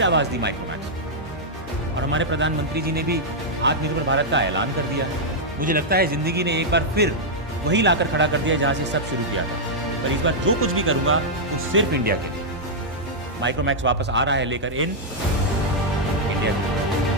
फिर आवाज दी माइक्रोमैक्स को। और हमारे प्रधानमंत्री जी ने भी आत्मनिर्भर भारत का ऐलान कर दिया। मुझे लगता है जिंदगी ने एक बार फिर वही लाकर खड़ा कर दिया जहां से सब शुरू किया था। पर इस बार जो कुछ भी करूंगा वो सिर्फ इंडिया के लिए। माइक्रोमैक्स वापस आ रहा है लेकर इन इंडिया के लिए।